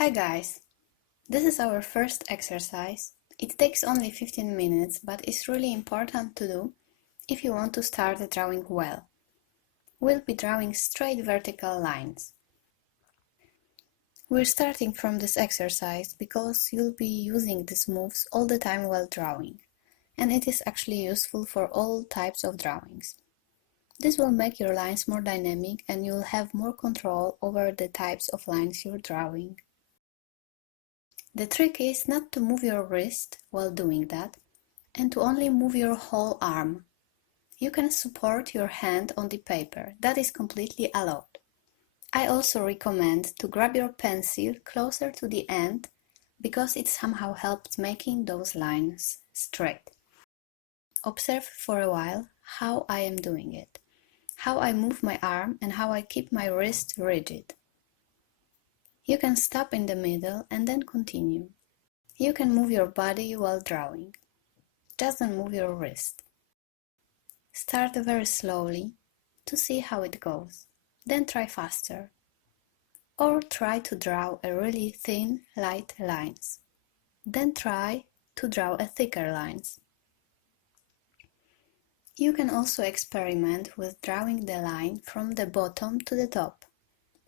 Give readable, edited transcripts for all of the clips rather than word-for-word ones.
Hi guys! This is our first exercise. It takes only 15 minutes, but it's really important to do if you want to start drawing well. We'll be drawing straight vertical lines. We're starting from this exercise because you'll be using these moves all the time while drawing, and it is actually useful for all types of drawings. This will make your lines more dynamic and you'll have more control over the types of lines you're drawing. The trick is not to move your wrist while doing that, and to only move your whole arm. You can support your hand on the paper, that is completely allowed. I also recommend to grab your pencil closer to the end, because it somehow helps making those lines straight. Observe for a while how I am doing it, how I move my arm and how I keep my wrist rigid. You can stop in the middle and then continue. You can move your body while drawing. Just don't move your wrist. Start very slowly to see how it goes. Then try faster. Or try to draw a really thin, light lines. Then try to draw a thicker lines. You can also experiment with drawing the line from the bottom to the top.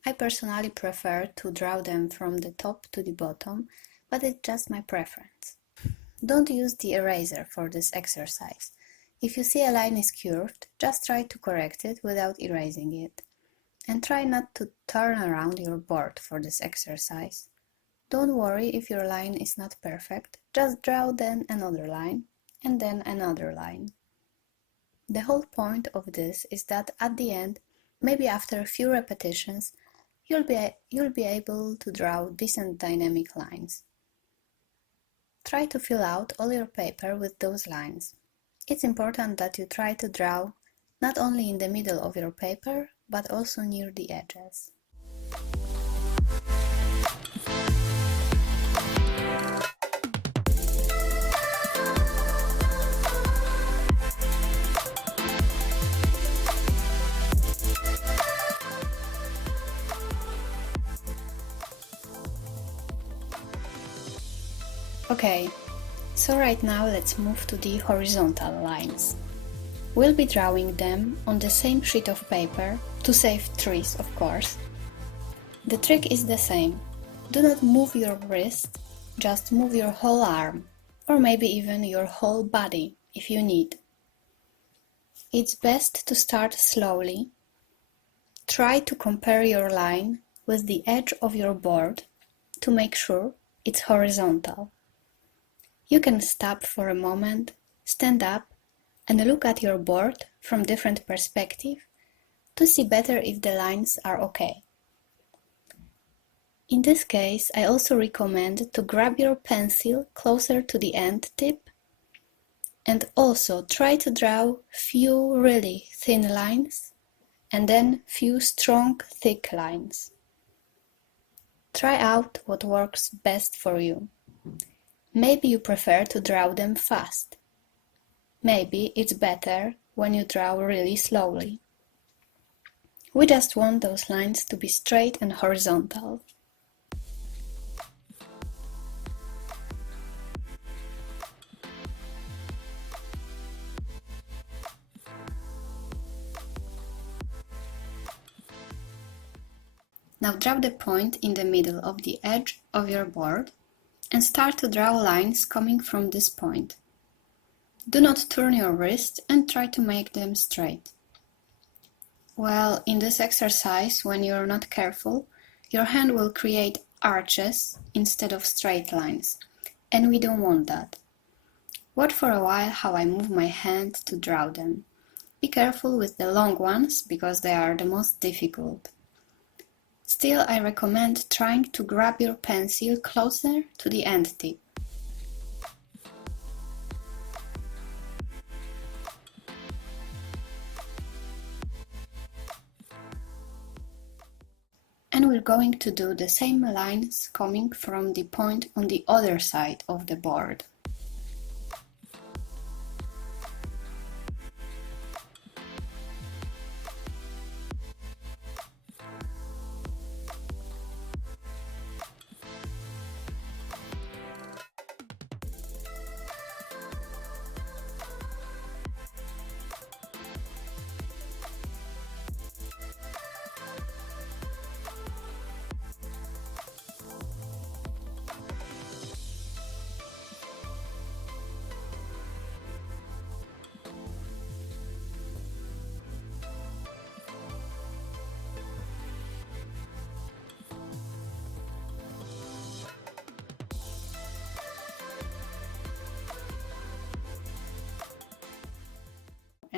I personally prefer to draw them from the top to the bottom, but it's just my preference. Don't use the eraser for this exercise. If you see a line is curved, just try to correct it without erasing it. And try not to turn around your board for this exercise. Don't worry if your line is not perfect, just draw then another line, and then another line. The whole point of this is that at the end, maybe after a few repetitions, you'll be able to draw decent dynamic lines. Try to fill out all your paper with those lines. It's important that you try to draw not only in the middle of your paper, but also near the edges. Okay, so right now let's move to the horizontal lines. We'll be drawing them on the same sheet of paper, to save trees of course. The trick is the same. Do not move your wrist, just move your whole arm, or maybe even your whole body if you need. It's best to start slowly. Try to compare your line with the edge of your board to make sure it's horizontal. You can stop for a moment, stand up, and look at your board from different perspectives to see better if the lines are okay. In this case, I also recommend to grab your pencil closer to the end tip and also try to draw few really thin lines and then few strong, thick lines. Try out what works best for you. Maybe you prefer to draw them fast. Maybe it's better when you draw really slowly. We just want those lines to be straight and horizontal. Now draw the point in the middle of the edge of your board and start to draw lines coming from this point. Do not turn your wrist and try to make them straight. Well, in this exercise, when you're not careful, your hand will create arches instead of straight lines, and we don't want that. Watch for a while how I move my hand to draw them. Be careful with the long ones, because they are the most difficult. Still, I recommend trying to grab your pencil closer to the end tip. And we're going to do the same lines coming from the point on the other side of the board.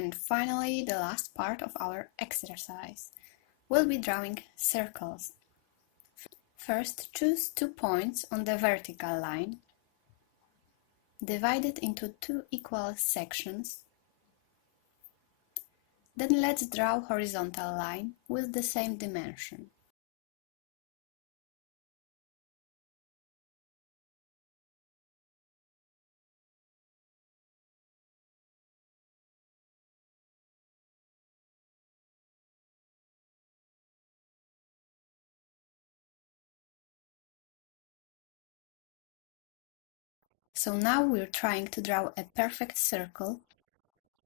And finally, the last part of our exercise. We'll be drawing circles. First, choose 2 points on the vertical line, divide it into 2 equal sections. Then let's draw horizontal line with the same dimension. So now we're trying to draw a perfect circle.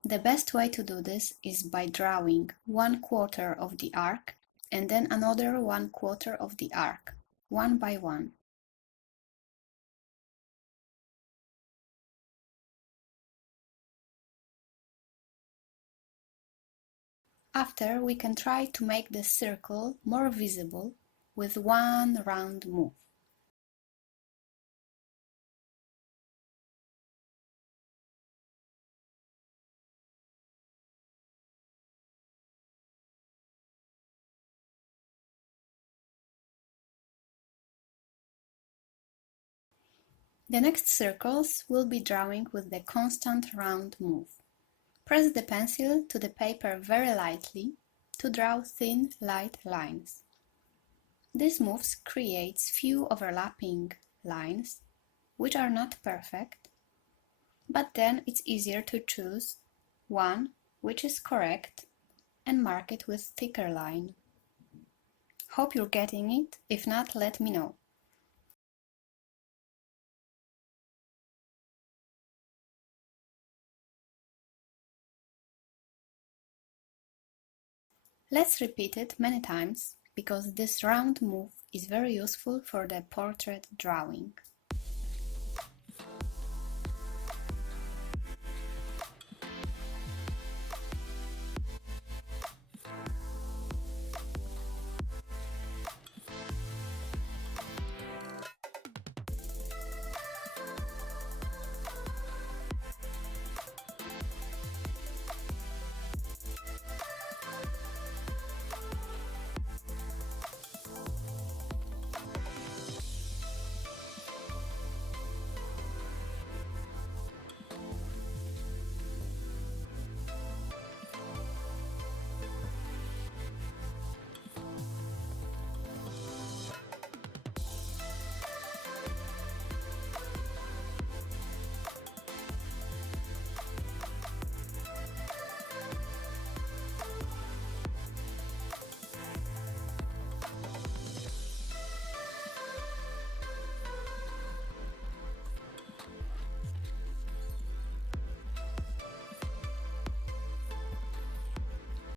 The best way to do this is by drawing 1/4 of the arc and then another 1/4 of the arc, one by one. After, we can try to make the circle more visible with one round move. The next circles we'll be drawing with the constant round move. Press the pencil to the paper very lightly to draw thin, light lines. This move creates few overlapping lines, which are not perfect, but then it's easier to choose one which is correct and mark it with thicker line. Hope you're getting it. If not, let me know. Let's repeat it many times because this round move is very useful for the portrait drawing.